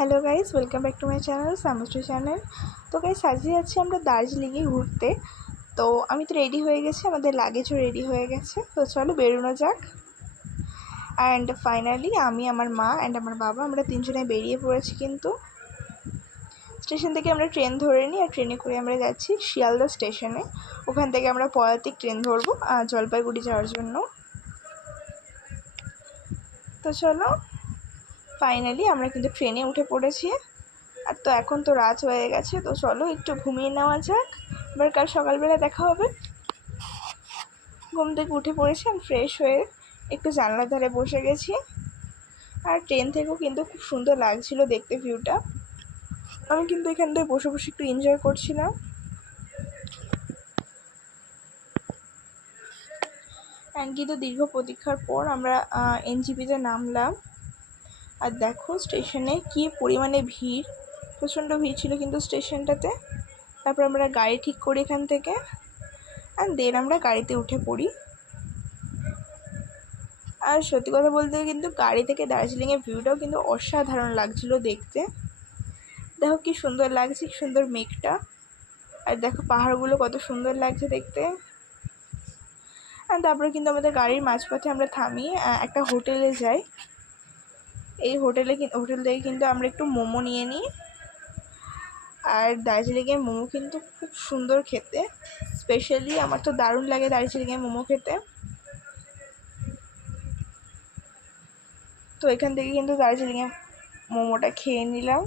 Hello guys, welcome back to my channel সামস্ট্রি channel. তো guys সাজিয়ে যাচ্ছি আমরা দার্জিলিংয়ে ঘুরতে। তো আমি তো রেডি হয়ে গেছি, আমাদের লাগেজও রেডি হয়ে গেছে। তো চলো বেরোনো যাক। অ্যান্ড ফাইনালি আমি, আমার মা অ্যান্ড আমার বাবা, আমরা তিনজনে বেরিয়ে পড়েছি কিন্তু। স্টেশন থেকে আমরা ট্রেন ধরে নিই আর ট্রেনে করে আমরা যাচ্ছি শিয়ালদা স্টেশনে। ওখান থেকে আমরা পদাতিক ট্রেন ধরবো জলপাইগুড়ি যাওয়ার জন্য। তো চলো ফাইনালি আমরা কিন্তু ট্রেনে উঠে পড়েছি। আর তো এখন তো রাত হয়ে গেছে, তো চলো একটু ঘুমিয়ে নেওয়া যাক। এবার কাল সকালবেলা দেখা হবে। ঘুম থেকে উঠে পড়েছি, আমি ফ্রেশ হয়ে একটু জানলার ধারে বসে গেছি। আর ট্রেন থেকেও কিন্তু খুব সুন্দর লাগছিল দেখতে ভিউটা আমি কিন্তু এখান থেকে বসে বসে একটু এনজয় করছিলাম। কিন্তু দীর্ঘ প্রতীক্ষার পর আমরা এনজিপিতে নামলাম। আর দেখো স্টেশনে কি পরিমাণে ভিড়। প্রচণ্ড ভিড় ছিল কিন্তু স্টেশনটাতে। তারপর আমরা গাড়ি ঠিক করি এখান থেকে। আর দেন আমরা গাড়িতে উঠে পড়ি। আর সত্যি কথা বলতে কিন্তু গাড়ি থেকে দার্জিলিংয়ের ভিউটাও কিন্তু অসাধারণ লাগছিল দেখতে। দেখো কি সুন্দর লাগছে সুন্দর মেঘটা। আর দেখো পাহাড়গুলো কত সুন্দর লাগছে দেখতে। আর তারপরে কিন্তু আমাদের গাড়ির মাঝপথে আমরা থামি একটা হোটেলে যাই। এই হোটেলে হোটেল থেকে কিন্তু আমরা একটু মোমো নিয়ে নিই। আর দার্জিলিংয়ের মোমো কিন্তু খুব সুন্দর খেতে। স্পেশালি আমার তো দারুণ লাগে দার্জিলিংয়ের মোমো খেতে। তো এখান থেকে কিন্তু দার্জিলিংয়ে মোমোটা খেয়ে নিলাম।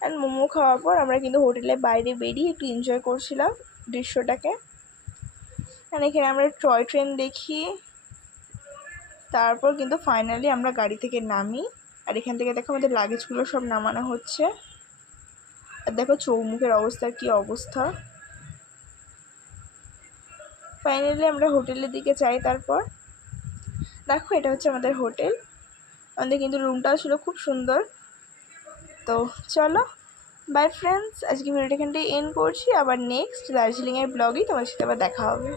অ্যান্ড মোমো খাওয়ার পর আমরা কিন্তু হোটেলের বাইরে বেরিয়ে একটু এনজয় করছিলাম দৃশ্যটাকে। অ্যান্ড এখানে আমরা টয় ট্রেন দেখি। তারপর কিন্তু ফাইনালি আমরা গাড়ি থেকে নামি, আর এখান থেকে দেখো আমাদের লাগেজগুলো সব নামানো হচ্ছে। আর দেখো চৌমুখের অবস্থা, কি অবস্থা। ফাইনালি আমরা হোটেলের দিকে যাই তারপর। দেখো এটা হচ্ছে আমাদের হোটেল। আমাদের কিন্তু রুমটাও ছিল খুব সুন্দর। তো চলো বাই ফ্রেন্ডস আজকে ভিডিওটা এখানটাই এন্ড করছি। আবার নেক্সট দার্জিলিংয়ের ব্লগেই তোমার সাথে আবার দেখা হবে।